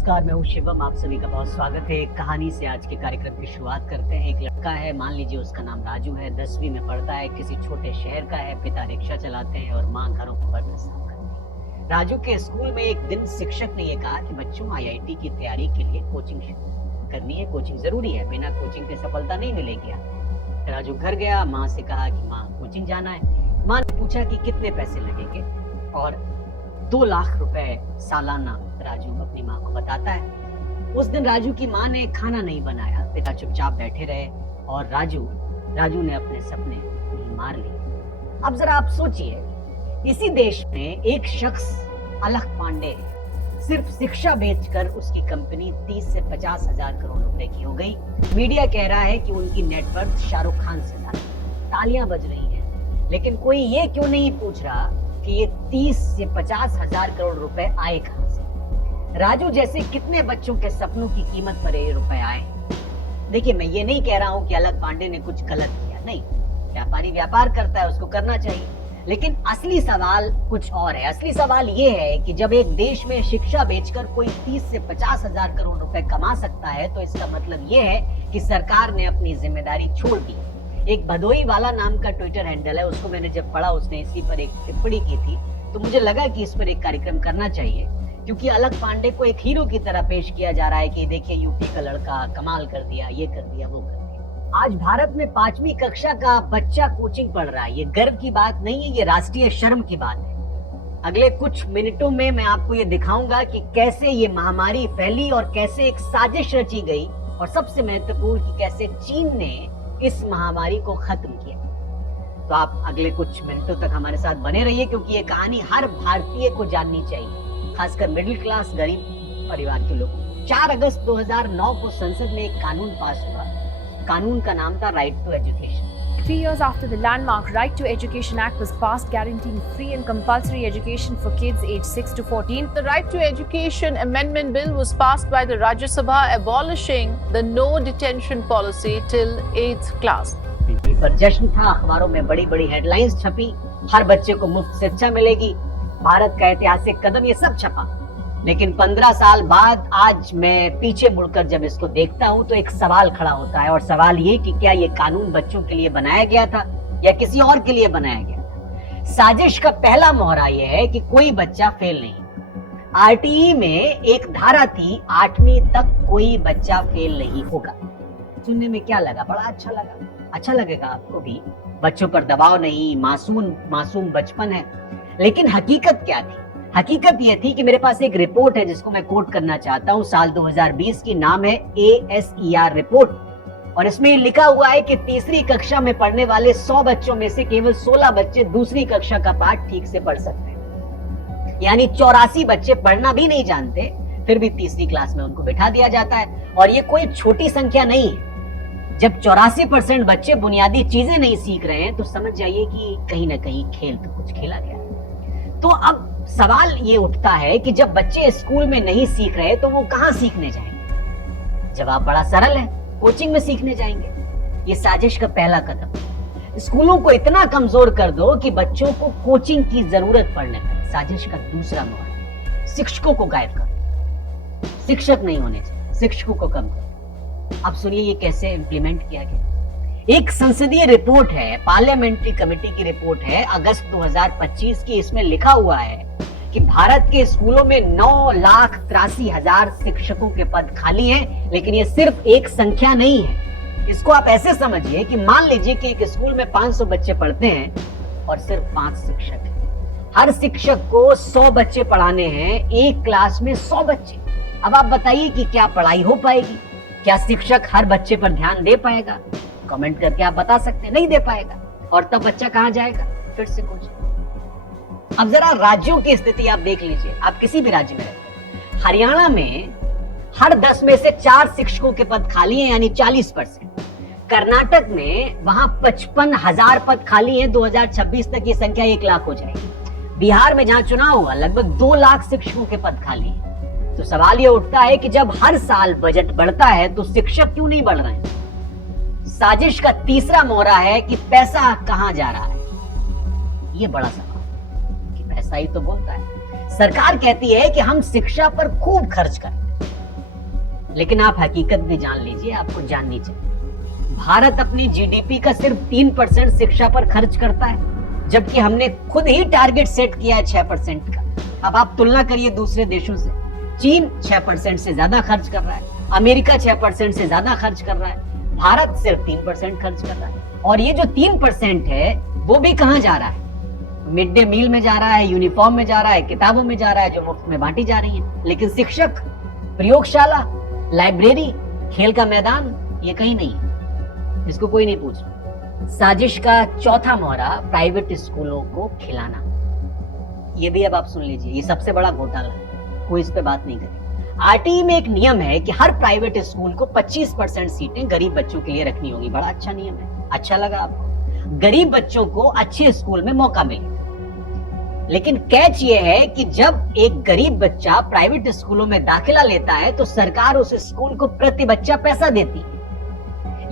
नमस्कार, मैं हूँ शिवम। आप सभी का बहुत स्वागत है। एक कहानी से आज के कार्यक्रम की शुरुआत करते हैं। एक लड़का है, मान लीजिए उसका नाम राजू है, 10वीं में पढ़ता है, किसी छोटे शहर का है। पिता रिक्शा चलाते हैं और माँ घरों को बर्तन साफ करती है। राजू के स्कूल में एक दिन शिक्षक ने ये कहा कि बच्चों, आईआईटी की तैयारी के लिए कोचिंग करनी है। कोचिंग जरूरी है, बिना कोचिंग के सफलता नहीं मिलेगी। राजू घर गया, माँ से कहा कि माँ कोचिंग जाना है। माँ ने पूछा कि कितने पैसे लगेंगे, और 2 लाख रुपए सालाना राजू अपनी माँ को बताता है। उस दिन राजू की माँ ने खाना नहीं बनाया। पिता चुपचाप बैठे रहे और राजू ने अपने सपने मार लिए। अब जरा आप सोचिए, इसी देश में एक शख्स अलख पांडे सिर्फ शिक्षा बेचकर उसकी कंपनी 30 से 50 हजार करोड़ रुपए की हो गई। मीडिया कह रहा है कि उनकी नेटवर्थ शाहरुख खान से ज्यादा। तालियां बज रही हैं, लेकिन कोई ये क्यों नहीं पूछ रहा कि ये 30 से 50 हजार करोड़ रुपए आए कहां से? राजू जैसे कितने बच्चों के सपनों की कीमत पर ये रुपए आए? देखिए, मैं ये नहीं कह रहा हूं कि अलख पांडे ने कुछ गलत किया, नहीं। व्यापारी व्यापार करता है, उसको करना चाहिए। लेकिन असली सवाल कुछ और है। असली सवाल ये है कि जब एक देश में शिक्षा बेचकर कोई 30 से 50 हजार करोड़ रुपए कमा सकता है, तो इसका मतलब ये है कि सरकार ने अपनी जिम्मेदारी छोड़ दी। एक भदोई वाला नाम का ट्विटर हैंडल है, उसको मैंने जब पढ़ा, उसने इसी पर एक टिप्पणी की थी, तो मुझे लगा कि इस पर एक कार्यक्रम करना चाहिए, क्योंकि अलख पांडे को एक हीरो की तरह पेश किया जा रहा है कि देखिए, यूपी का लड़का कमाल कर दिया, ये कर दिया, वो कर दिया। आज भारत में 5वीं कक्षा का बच्चा कोचिंग पढ़ रहा है। ये गर्व की बात नहीं है, ये राष्ट्रीय शर्म की बात है। अगले कुछ मिनटों में मैं आपको ये दिखाऊंगा कि कैसे ये महामारी फैली और कैसे एक साजिश रची गई, और सबसे महत्वपूर्ण कि कैसे चीन ने इस महामारी को खत्म किया। तो आप अगले कुछ मिनटों तक हमारे साथ बने रहिए, क्योंकि ये कहानी हर भारतीय को जाननी चाहिए, खासकर मिडिल क्लास गरीब परिवार के लोगों। 4 अगस्त 2009 को संसद में एक कानून पास हुआ। कानून का नाम था right to education. 3 years after the landmark Right to Education Act was passed, guaranteeing free and compulsory education for kids aged 6 to 14. The Right to Education Amendment Bill was passed by the Rajya Sabha, abolishing the no detention policy till 8th class. पर जश्न था, अखबारों में बड़ी बड़ी headlines छपी, हर बच्चे को मुफ्त शिक्षा मिलेगी, भारत का ऐतिहासिक कदम, ये सब छपा। लेकिन 15 साल बाद आज मैं पीछे मुड़कर जब इसको देखता हूं, तो एक सवाल खड़ा होता है, और सवाल ये कि क्या ये कानून बच्चों के लिए बनाया गया था या किसी और के लिए बनाया गया था? साजिश का पहला मोहरा यह है कि कोई बच्चा फेल नहीं। आरटीई में एक धारा थी, 8वीं तक कोई बच्चा फेल नहीं होगा। सुनने में क्या लगा? बड़ा अच्छा लगा। अच्छा लगेगा आपको भी। बच्चों पर दबाव नहीं, मासूम बचपन है। लेकिन हकीकत क्या थी? हकीकत यह थी कि मेरे पास एक रिपोर्ट है जिसको मैं कोट करना चाहता हूं, साल 2020 की, नाम है ASER रिपोर्ट, और इसमें लिखा हुआ है कि तीसरी कक्षा में पढ़ने वाले 100 बच्चों में से केवल 16 बच्चे दूसरी कक्षा का पाठ ठीक से पढ़ सकते हैं। यानी 84 बच्चे पढ़ना भी नहीं जानते, फिर भी तीसरी क्लास में उनको बिठा दिया जाता है। और ये कोई छोटी संख्या नहीं है। जब 84% बच्चे बुनियादी चीजें नहीं सीख रहे हैं, तो समझ जाइए कि कहीं ना कहीं खेल तो कुछ खेला गया। तो अब सवाल ये उठता है कि जब बच्चे स्कूल में नहीं सीख रहे, तो वो कहां सीखने जाएंगे? जवाब बड़ा सरल है, कोचिंग में सीखने जाएंगे। ये साजिश का पहला कदम। स्कूलों को इतना कमजोर कर दो कि बच्चों को कोचिंग की जरूरत पड़ने लगे। साजिश का दूसरा मोड़, शिक्षकों को गायब कर। शिक्षक नहीं होने चाहिए, शिक्षकों को कम कर। अब सुनिए ये कैसे इंप्लीमेंट किया गया। एक संसदीय रिपोर्ट है, पार्लियामेंट्री कमेटी की रिपोर्ट है, अगस्त 2025 की। इसमें लिखा हुआ है कि भारत के स्कूलों में 9,83,000 शिक्षकों के पद खाली हैं। लेकिन ये सिर्फ एक संख्या नहीं है। इसको आप ऐसे समझिए कि मान लीजिए कि एक स्कूल में 500 बच्चे पढ़ते हैं और सिर्फ 5 शिक्षक हैं। हर शिक्षक को 100 बच्चे पढ़ाने हैं, एक क्लास में 100 बच्चे। अब आप बताइए कि क्या पढ़ाई हो पाएगी? क्या शिक्षक हर बच्चे पर ध्यान दे पाएगा? कमेंट करके आप बता सकते हैं, नहीं दे पाएगा। और तब बच्चा कहां जाएगा? फिर से कुछ। अब जरा राज्यों की स्थिति आप देख लीजिए। आप किसी भी राज्य में रहते हैं, हरियाणा में हर 10 में से 4 शिक्षकों के पद खाली हैं, यानी 40%। कर्नाटक में वहां 55,000 पद खाली हैं। 2026 तक ये संख्या 1 लाख हो जाएगी। बिहार में जहां चुनाव हुआ, लगभग 2 लाख शिक्षकों के पद खाली हैं। तो सवाल ये उठता है कि जब हर साल बजट बढ़ता है, तो शिक्षक क्यों नहीं बढ़ रहे हैं? साजिश का तीसरा मोहरा है कि पैसा कहां जा रहा है। ये बड़ा सवाल कि पैसा ही तो बोलता है। सरकार कहती है कि हम शिक्षा पर खूब खर्च करें, लेकिन आप हकीकत भी जान लीजिए, आपको जाननी चाहिए। भारत अपनी जीडीपी का सिर्फ 3% शिक्षा पर खर्च करता है, जबकि हमने खुद ही टारगेट सेट किया है 6% का। अब आप तुलना करिए दूसरे देशों से। चीन 6% से ज्यादा खर्च कर रहा है, अमेरिका 6% से ज्यादा खर्च कर रहा है, भारत सिर्फ 3% खर्च कर रहा है। और ये जो 3% है वो भी कहां जा रहा है? मिड डे मील में जा रहा है, यूनिफॉर्म में जा रहा है, किताबों में जा रहा है जो मुफ्त में बांटी जा रही है। लेकिन शिक्षक, प्रयोगशाला, लाइब्रेरी, खेल का मैदान, ये कहीं नहीं है। इसको कोई नहीं पूछ रहा। साजिश का चौथा मोहरा प्राइवेट स्कूलों को खिलाना, ये भी अब आप सुन लीजिए, ये सबसे बड़ा घोटाला है, कोई इस पे बात नहीं करे। आरटीई में एक नियम है कि हर प्राइवेट स्कूल को 25% सीटें गरीब बच्चों के लिए रखनी होगी। बड़ा अच्छा नियम है, अच्छा लगा आपको? गरीब बच्चों को अच्छे स्कूल में मौका मिले। लेकिन कैच ये है कि जब एक गरीब बच्चा प्राइवेट स्कूलों में दाखिला लेता है तो सरकार उस स्कूल को प्रति बच्चा पैसा देती है,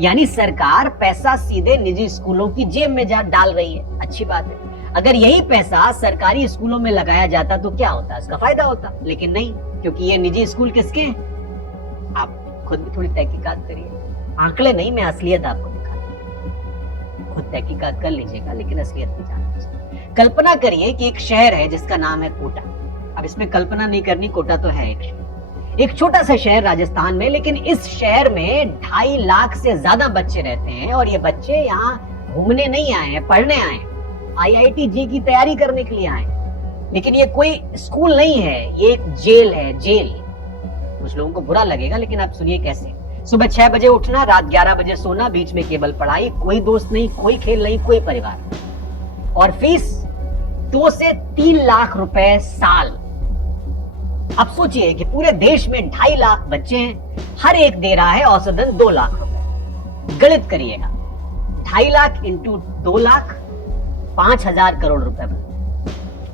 यानी सरकार पैसा सीधे निजी स्कूलों की जेब में डाल रही है। अच्छी बात है। अगर यही पैसा सरकारी स्कूलों में लगाया जाता तो क्या होता? इसका फायदा होता, लेकिन नहीं, क्योंकि ये निजी स्कूल किसके हैं? आप खुद भी थोड़ी तहकीकात करिए। आंकड़े नहीं, मैं असलियत आपको दिखाता, खुद तहकीकात कर लीजिएगा, लेकिन असलियत भी जान लीजिए। कल्पना करिए कि एक शहर है जिसका नाम है कोटा। अब इसमें कल्पना नहीं करनी, कोटा तो है एक छोटा सा शहर राजस्थान में, लेकिन इस शहर में 2.5 लाख से ज्यादा बच्चे रहते हैं। और ये बच्चे यहाँ घूमने नहीं आए हैं, पढ़ने आए हैं, IIT जी की तैयारी करने के लिए आए। लेकिन ये कोई स्कूल नहीं है, ये एक जेल है, जेल। कुछ लोगों को बुरा लगेगा, लेकिन आप सुनिए कैसे। सुबह 6 बजे उठना, रात 11 बजे सोना, बीच में केवल पढ़ाई, कोई दोस्त नहीं, कोई खेल नहीं, कोई परिवार। और फीस 2 से 3 लाख रुपए साल। अब सोचिए कि पूरे देश में 2.5 लाख बच्चे हैं, हर एक दे रहा है औसतन 2 लाख रुपए। गणित करिएगा, 2.5 लाख इंटू 2 लाख, 5,000 करोड़ रुपए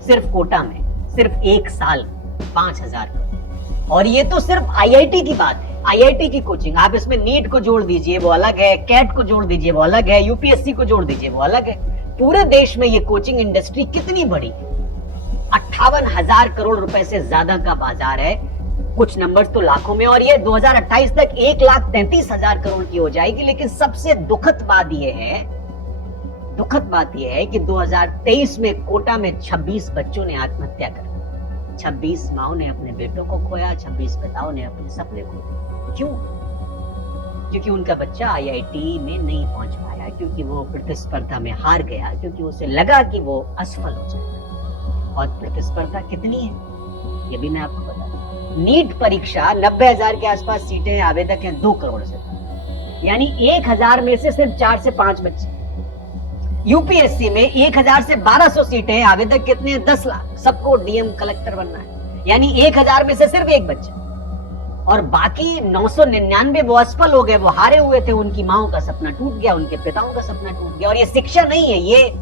सिर्फ कोटा में, सिर्फ एक साल 5,000 करोड़। और ये तो सिर्फ IIT की बात है, IIT की कोचिंग। आप इसमें नीट को जोड़ दीजिए, वो अलग है, कैट को जोड़ दीजिए, वो अलग है, UPSC को जोड़ दीजिए, वो अलग है। पूरे देश में ये कोचिंग इंडस्ट्री कितनी बड़ी है? 58,000 करोड़ रुपए से ज्यादा का बाजार है, कुछ नंबर्स तो लाखों में। और ये 2028 तक 1,33,000 करोड़ की हो जाएगी। लेकिन सबसे दुखद बात यह है कि 2023 में कोटा में 26 बच्चों ने आत्महत्या कर ली। 26 माओं ने अपने बेटों को खोया, 26 पिताओं ने अपने सपने खोए। क्यों? क्योंकि उनका बच्चा IIT में नहीं पहुंच पाया, क्योंकि वो प्रतिस्पर्धा में हार गया, क्योंकि उसे लगा कि वो असफल हो जाएगा। और प्रतिस्पर्धा कितनी है ये भी मैं आपको बता दूं। नीट परीक्षा 90,000 के आसपास सीटें, आवेदक हैं 2 करोड़ से, यानी 1,000 में से सिर्फ 4 से 5 बच्चे। UPSC में 1,000 से 1,200 सीटें, आवेदक कितने हैं? 10 लाख। सबको DM कलेक्टर बनना है, यानी 1,000 में से सिर्फ एक बच्चा। और बाकी 999 वो असफल हो गए, वो हारे हुए थे, उनकी माओं का सपना टूट गया, उनके पिताओं का सपना टूट गया। और ये शिक्षा नहीं है, ये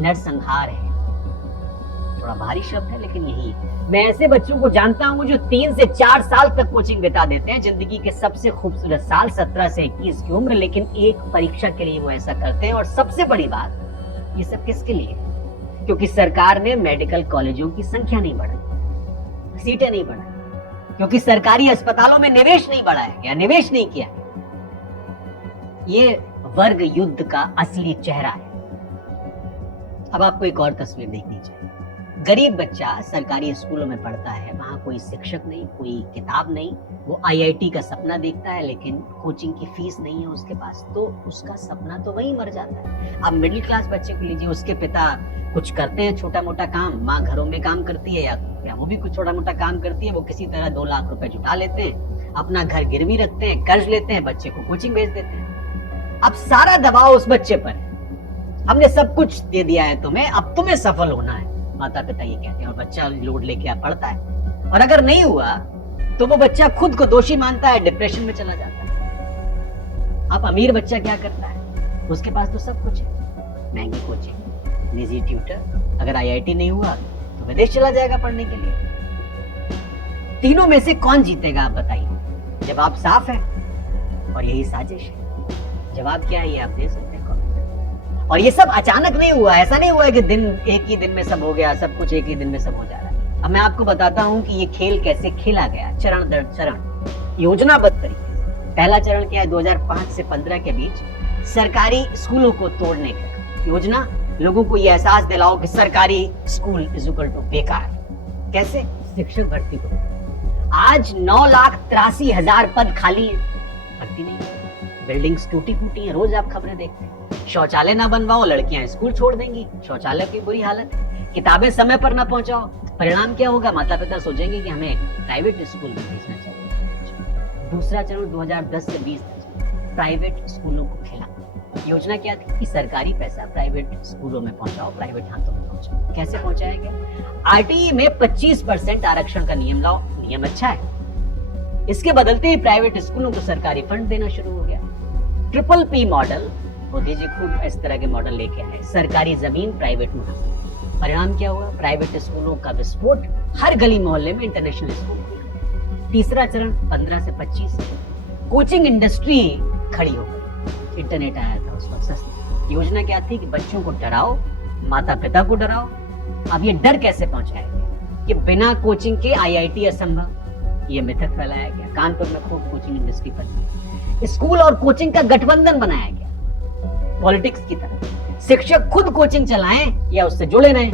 नरसंहार है। थोड़ा भारी शब्द है, लेकिन यही है। मैं ऐसे बच्चों को जानता हूं जो 3 से 4 साल तक कोचिंग बिता देते हैं, जिंदगी के सबसे खूबसूरत साल 17 से 21 की उम्र, लेकिन एक परीक्षा के लिए वो ऐसा करते हैं। और सबसे बड़ी बात, ये सब किसके लिए? क्योंकि सरकार ने मेडिकल कॉलेजों की संख्या नहीं बढ़ाई, सीटें नहीं बढ़ाई, क्योंकि सरकारी अस्पतालों में निवेश नहीं बढ़ाया गया, निवेश नहीं किया। ये वर्ग युद्ध का असली चेहरा है। अब आपको एक और तस्वीर देखनी चाहिए। गरीब बच्चा सरकारी स्कूलों में पढ़ता है, वहां कोई शिक्षक नहीं, कोई किताब नहीं, वो IIT का सपना देखता है, लेकिन कोचिंग की फीस नहीं है उसके पास, तो उसका सपना तो वहीं मर जाता है। अब मिडिल क्लास बच्चे को लीजिए, उसके पिता कुछ करते हैं छोटा मोटा काम, माँ घरों में काम करती है या वो भी कुछ छोटा मोटा काम करती है, वो किसी तरह 2 लाख रुपए जुटा लेते हैं, अपना घर गिरवी रखते हैं, कर्ज लेते हैं, बच्चे को कोचिंग भेज देते हैं। अब सारा दबाव उस बच्चे पर है, हमने सब कुछ दे दिया है तुम्हें, अब तुम्हें सफल होना है, माता पिता ये कहते हैं। और बच्चा लोड लेके पढ़ता है, और अगर नहीं हुआ तो वो बच्चा खुद को दोषी मानता है, डिप्रेशन में चला जाता है। अब अमीर बच्चा क्या करता है? उसके पास तो सब कुछ है, महंगी कोचिंग, निजी ट्यूटर, अगर IIT नहीं हुआ तो विदेश चला जाएगा पढ़ने के लिए। तीनों में से कौन जीतेगा आप बताइए? जवाब साफ है, और यही साजिश है। जवाब क्या है ये आप दे सकते हैं। और ये सब अचानक नहीं हुआ, ऐसा नहीं हुआ है कि एक ही दिन में सब हो गया, सब कुछ एक ही दिन में सब हो जा रहा है। अब मैं आपको बताता हूं कि ये खेल कैसे खेला गया, चरण दर चरण। योजनाबद्ध तरीके से। पहला चरण क्या है, 2005 से 15 के बीच सरकारी स्कूलों को तोड़ने का योजना, लोगों को यह एहसास दिलाओ कि सरकारी स्कूल इज इक्वल टू बेकार। कैसे? शिक्षक भर्ती को आज 9,83,000 पद खाली है, भर्ती नहीं, बिल्डिंग्स टूटी फूटी है, रोज आप खबरें देखते हैं। शौचालय ना बनवाओ, लड़कियां स्कूल छोड़ देंगी, शौचालय की बुरी हालत है। किताबें समय पर ना पहुंचाओ, परिणाम क्या होगा? माता पिता सोचेंगे कि हमें प्राइवेट स्कूल में भेजना चाहिए। दूसरा चरण 2010 से 20 प्राइवेट स्कूलों को खिलाना। योजना क्या थी कि सरकारी पैसा प्राइवेट स्कूलों में पहुंचाओ, प्राइवेट हाथों में पहुंचाओ। कैसे पहुंचाया गया? आरटीई में 25% आरक्षण का नियम लाओ। नियम अच्छा है, इसके बदलते ही प्राइवेट स्कूलों को सरकारी फंड देना शुरू हो गया। Triple P model, Modi ji खूब इस तरह के मॉडल लेके आए। सरकारी जमीन प्राइवेट में, परिणाम क्या हुआ? प्राइवेट स्कूलों का विस्फोट, हर गली मोहल्ले में इंटरनेशनल स्कूल खुले। तीसरा चरण 15 से 25 कोचिंग इंडस्ट्री खड़ी हो गई, इंटरनेट आया था उस वक्त सस्ता। योजना क्या थी कि बच्चों को डराओ, माता पिता को डराओ। अब ये डर कैसे पहुंचाया गया कि बिना कोचिंग के आईआईटी असंभव, ये मिथक फैलाया गया। कानपुर में खूब कोचिंग इंडस्ट्री फैली, स्कूल और कोचिंग का गठबंधन बनाया गया पॉलिटिक्स की तरह। शिक्षक खुद कोचिंग चलाएं या उससे जुड़े रहें।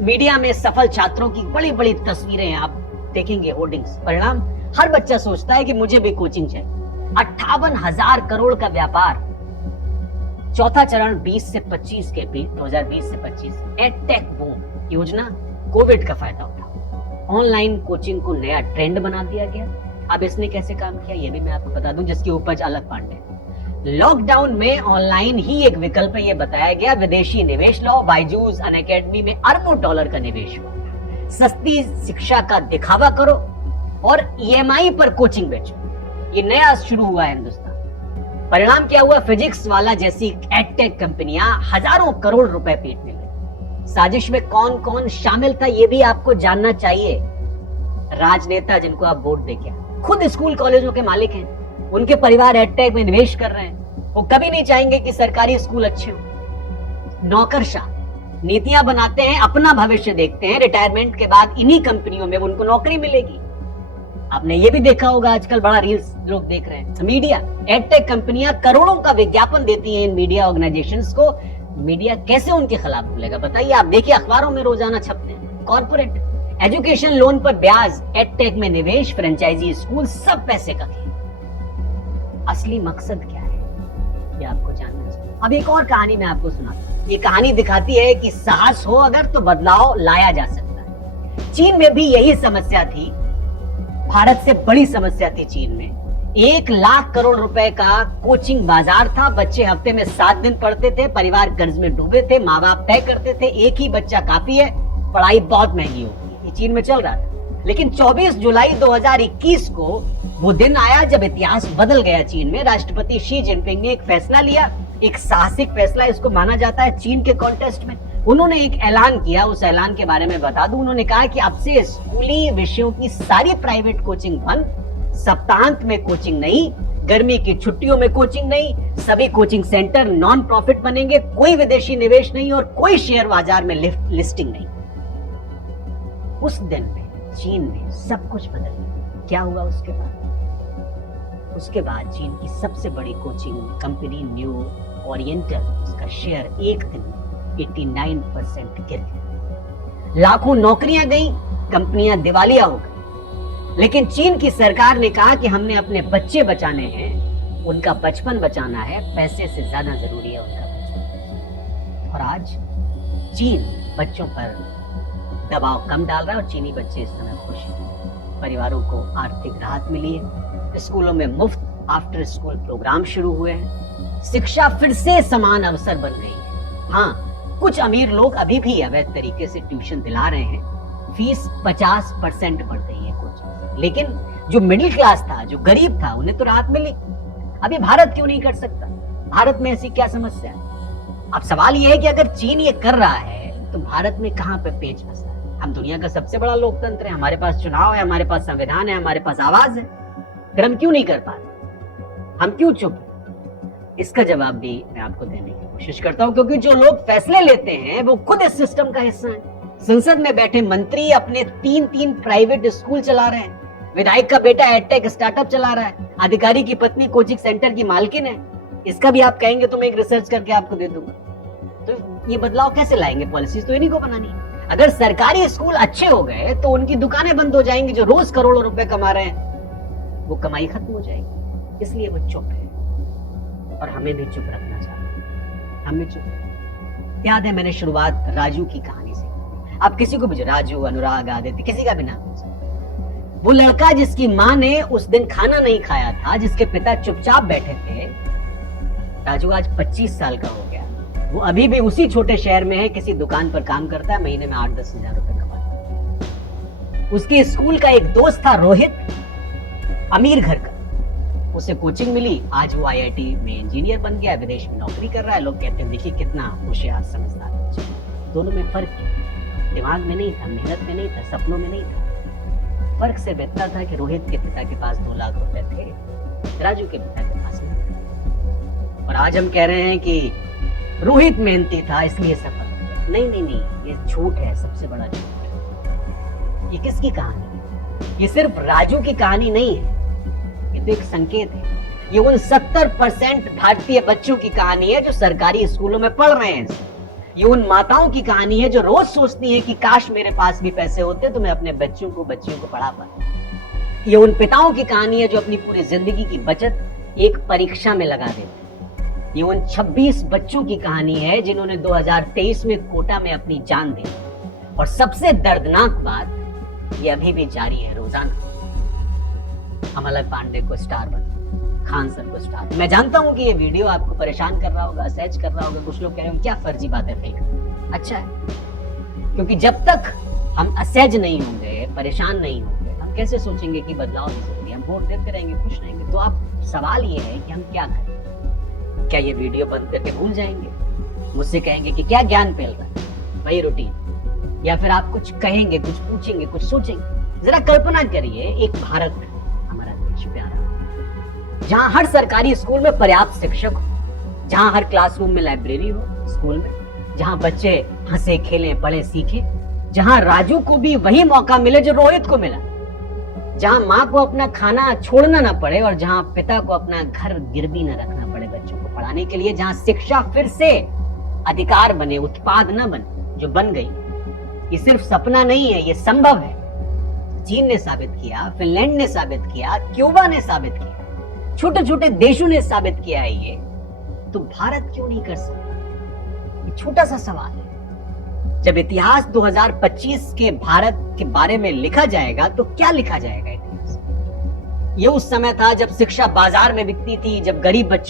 मीडिया में सफल छात्रों की बड़ी बड़ी तस्वीरें आप देखेंगे, होर्डिंग्स। परिणाम, हर बच्चा सोचता है कि मुझे भी कोचिंग चाहिए। 58,000 करोड़ का व्यापार। चौथा चरण 20 से 25 के बीच, 2020 से 25 एडटेक बूम योजना, कोविड का फायदा उठा, ऑनलाइन कोचिंग को नया ट्रेंड बना दिया गया। अब इसने कैसे काम किया ये भी मैं आपको बता दूं, जिसकी उपज अलग पांडे। लॉकडाउन में ऑनलाइन ही एक विकल्प है, ये बताया गया। विदेशी निवेश लाओ, बायजूस अनअकैडमी में अरबों डॉलर का निवेश हुआ। सस्ती शिक्षा का दिखावा करो और ईएमआई पर कोचिंग बेचो, ये नया शुरू हुआ है हिंदुस्तान। परिणाम क्या हुआ? फिजिक्स वाला जैसी एडटेक कंपनियां हजारों करोड़ रुपए पीटने लगी। साजिश में कौन कौन शामिल था ये भी आपको जानना चाहिए। राजनेता जिनको आप वोट देके खुद स्कूल कॉलेजों के मालिक हैं, उनके परिवार एडटेक में निवेश कर रहे हैं। वो कभी नहीं चाहेंगे कि सरकारी स्कूल अच्छे हो। नौकरशाह नीतियां बनाते हैं, अपना भविष्य देखते हैं, रिटायरमेंट के बाद इन्हीं कंपनियों में उनको नौकरी मिलेगी। आपने ये भी देखा होगा, आजकल बड़ा रील्स लोग देख रहे हैं। मीडिया, एडटेक कंपनियां करोड़ों का विज्ञापन देती हैं इन मीडिया ऑर्गेनाइजेशंस को। मीडिया कैसे उनके खिलाफ बोलेगा बताइए? आप देखिए, अखबारों में रोजाना छपते हैं। कॉर्पोरेट एजुकेशन लोन पर ब्याज, एडटेक में निवेश, फ्रेंचाइजी स्कूल, सब पैसे का खेल। असली मकसद क्या है ये आपको जानना चाहिए। अब एक और कहानी मैं आपको सुनाता हूं। ये कहानी दिखाती है कि साहस हो अगर तो बदलाव लाया जा सकता है। चीन में भी यही समस्या थी, भारत से बड़ी समस्या थी चीन में। 1 लाख करोड़ रुपए का कोचिंग बाजार था। बच्चे हफ्ते में 7 दिन पढ़ते थे, परिवार कर्ज में डूबे थे, माँ बाप तय करते थे एक ही बच्चा काफी है, पढ़ाई बहुत महंगी होगी। ये चीन में चल रहा था। लेकिन 24 जुलाई 2021 को वो दिन आया जब इतिहास बदल गया चीन में। राष्ट्रपति शी जिनपिंग ने एक फैसला लिया, एक साहसिक फैसला इसको माना जाता है चीन के कॉन्टेस्ट में। उन्होंने एक ऐलान किया, उस ऐलान के बारे में बता दूं। उन्होंने कहा कि अब से स्कूली विषयों की सारी प्राइवेट कोचिंग बंद, सप्ताहांत में कोचिंग नहीं, गर्मी की छुट्टियों में कोचिंग नहीं, सभी कोचिंग सेंटर नॉन प्रॉफिट बनेंगे, कोई विदेशी निवेश नहीं और कोई शेयर बाजार में लिस्टिंग नहीं। उस दिन में चीन में सब कुछ बदल गया। क्या हुआ उसके बाद? उसके बाद चीन की सबसे बड़ी कोचिंग कंपनी न्यू ओरिएंटल, उसका शेयर एक दिन में 89% गिर गया। लाखों नौकरियां गई, कंपनियां दिवालिया हो गई। लेकिन चीन की सरकार ने कहा कि हमने अपने बच्चे बचाने हैं, उनका बचपन बचाना है, पैसे से ज्यादा जरूरी है उनका बचपन। और आज चीन बच्चों पर दबाव कम डाल रहा है और चीनी बच्चे इस समय खुश हैं। परिवारों को आर्थिक राहत मिली है, स्कूलों में मुफ्त आफ्टर स्कूल प्रोग्राम शुरू हुए हैं, शिक्षा फिर से समान अवसर बन गई है। हाँ, कुछ अमीर लोग अभी भी अवैध तरीके से ट्यूशन दिला रहे हैं, फीस 50% बढ़ गई है कोचिंग। लेकिन जो मिडिल क्लास था, जो गरीब था, उन्हें तो राहत मिली। अभी भारत क्यों नहीं कर सकता? भारत में ऐसी क्या समस्या है? अब सवाल यह है कि अगर चीन ये कर रहा है तो भारत में कहां पे पेच फंसा है? हम दुनिया का सबसे बड़ा लोकतंत्र है, हमारे पास चुनाव है, हमारे पास संविधान है, हमारे पास आवाज है, फिर हम क्यों नहीं कर पा रहे? हम क्यों चुप? इसका जवाब भी मैं आपको देने की कोशिश करता हूं, क्योंकि जो लोग फैसले लेते हैं वो खुद इस सिस्टम का हिस्सा है। संसद में बैठे मंत्री अपने 3-3 प्राइवेट स्कूल चला रहे हैं, विधायक का बेटा एडटेक स्टार्टअप चला रहा है, अधिकारी की पत्नी कोचिंग सेंटर की मालकिन है। इसका भी आप कहेंगे तो मैं एक रिसर्च करके आपको दे दूंगा। तो ये बदलाव कैसे लाएंगे? पॉलिसीज तो इन्हीं को बनानी है। अगर सरकारी स्कूल अच्छे हो गए तो उनकी दुकानें बंद हो जाएंगी, जो रोज करोड़ों रुपए कमा रहे हैं वो कमाई खत्म हो जाएगी। इसलिए वो चुप है और हमें भी चुप रखना चाहते हैं। हमें चुप। याद है मैंने शुरुआत राजू की कहानी से की। आप किसी को भी, राजू, अनुराग, आदित्य, किसी का भी नाम ले सकते। वो लड़का जिसकी माँ ने उस दिन खाना नहीं खाया था, जिसके पिता चुपचाप बैठे थे, राजू आज 25 साल का हो गया। वो अभी भी उसी छोटे शहर में है, किसी दुकान पर काम करता है, महीने में 8-10 हजार रुपए कमाता है। उसके स्कूल का एक दोस्त था रोहित, अमीर घर का, उसे कोचिंग मिली, आज वो IIT में इंजीनियर बन गया, विदेश में नौकरी कर रहा है। लोग कहते हैं देखिए कितना होशियार समझदार बच्चा। दोनों में फर्क है, दिमाग में नहीं था, मेहनत में नहीं था, सपनों में नहीं था। फर्क सिर्फ इतना था कि रोहित के पिता के पास 2 लाख रुपए थे, राजू के पिता के पास नहीं थे। और आज हम कह रहे हैं कि रोहित मेहनती था इसलिए सफल हो गया। नहीं नहीं नहीं, ये झूठ है, सबसे बड़ा झूठ। ये किसकी कहानी है? ये सिर्फ राजू की कहानी नहीं है, ये तो एक संकेत है। ये उन 70% भारतीय बच्चों की कहानी है जो सरकारी स्कूलों में पढ़ रहे हैं। ये उन माताओं की कहानी है जो रोज सोचती हैं कि काश मेरे पास भी पैसे होते तो मैं अपने बच्चियों को पढ़ा पाता। ये उन पिताओं की कहानी है जो अपनी पूरी जिंदगी की बचत एक परीक्षा में लगा देते। ये उन 26 बच्चों की कहानी है जिन्होंने 2023 में कोटा में अपनी जान दी। और सबसे दर्दनाक बात, ये अभी भी जारी है। रोजाना अमला पांडे को स्टार बना, खान सर को स्टार। मैं जानता हूं कि ये वीडियो आपको परेशान कर रहा होगा, असहज कर रहा होगा। कुछ लोग कह रहे होंगे क्या फर्जी बातें फेंक। अच्छा है, क्योंकि जब तक हम असहज नहीं होंगे, परेशान नहीं होंगे, हम कैसे सोचेंगे कि बदलाव हो सकती है? हम वोट देते रहेंगे, खुश रहेंगे। तो आप सवाल ये है कि हम क्या करें? क्या ये वीडियो बंद करके भूल जाएंगे? मुझसे कहेंगे कि क्या ज्ञान फैल रहा है, वही रूटीन? या फिर आप कुछ कहेंगे, कुछ पूछेंगे, कुछ सोचेंगे? जरा कल्पना करिए, एक भारत है हमारा देश प्यारा, जहां हर सरकारी स्कूल में पर्याप्त शिक्षक हो, जहां हर क्लासरूम में लाइब्रेरी हो, स्कूल में जहां बच्चे हंसे, खेले, पढ़े, सीखे, जहां राजू को भी वही मौका मिले जो रोहित को मिला, जहां माँ को अपना खाना छोड़ना ना पड़े और जहां पिता को अपना घर गिरवी न रखना पड़े बच्चों को पढ़ाने के लिए, जहां शिक्षा फिर से अधिकार बने, उत्पाद न बने, जो बन गई। ये सिर्फ सपना नहीं है, ये संभव है। चीन ने साबित किया, फिनलैंड ने साबित किया, क्यूबा ने साबित किया, छोटे छोटे देशों ने साबित किया है ये। तो भारत क्यों नहीं कर सकता? ये छोटा सा सवाल है। जब इतिहास 2025 के भारत के बारे में लिखा जाएगा तो क्या लिखा जाएगा इतिहास? ये उस समय था जब शिक्षा बाजार में बिकती थी, जब गरीब बच्चों